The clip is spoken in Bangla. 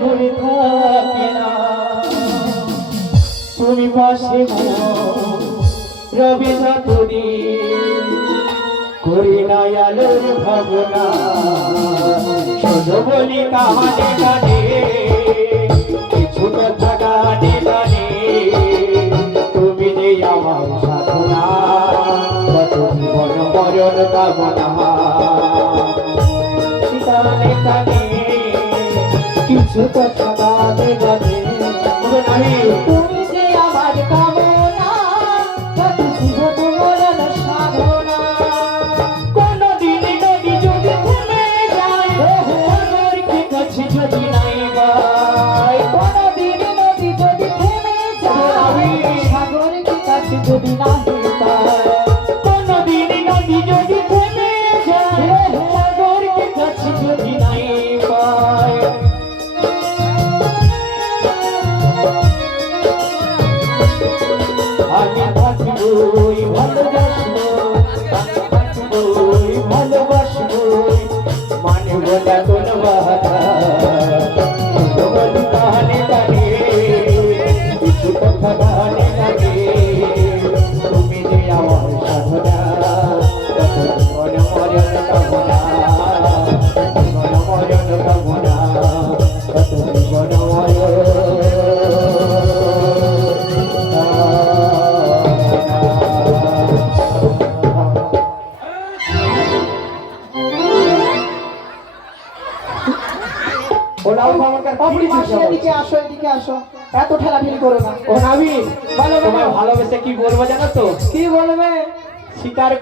ভুলে থাকি না তুমি পাশে রবি যতদি করি না আলোর ভাবনা শুধু বলি কাহানে গানে কিছু কথা গানে গানে তুমি যে আমার সাধনা কত জীবন মরণ কামনা গানে গানে কিছু কথা গানে গানে তুমি যে আমার কামনা কত জীবন মরণ সাধনা কোনদিন নদী যদি থেমে যায় সাগরকে কাছে যদি নাই পাই কোনদিন নদী যদি থেমে যায় সাগরকে কাছে যদি নাই পাই কোনদিন নদী যদি থেমে যায় সাগরকে কাছে যদি নাই পাই আমি থাকবই ভালোবাসবো থাকবই ভালোবাসবো মানব না কোনো বাধা বলি গানে গানে কিছু কথা গানে গানে তুমি যে আমার সাধনা কত জীবন মরণ কামনা জীবন মরণ কামনা কত জীবন এদিকে আসো এদিকে আসো এত ঠেলাঠেলি করো না ও নাবিন ভালোবেসে কি বলবো জানো তো কি বলবে স্বীকার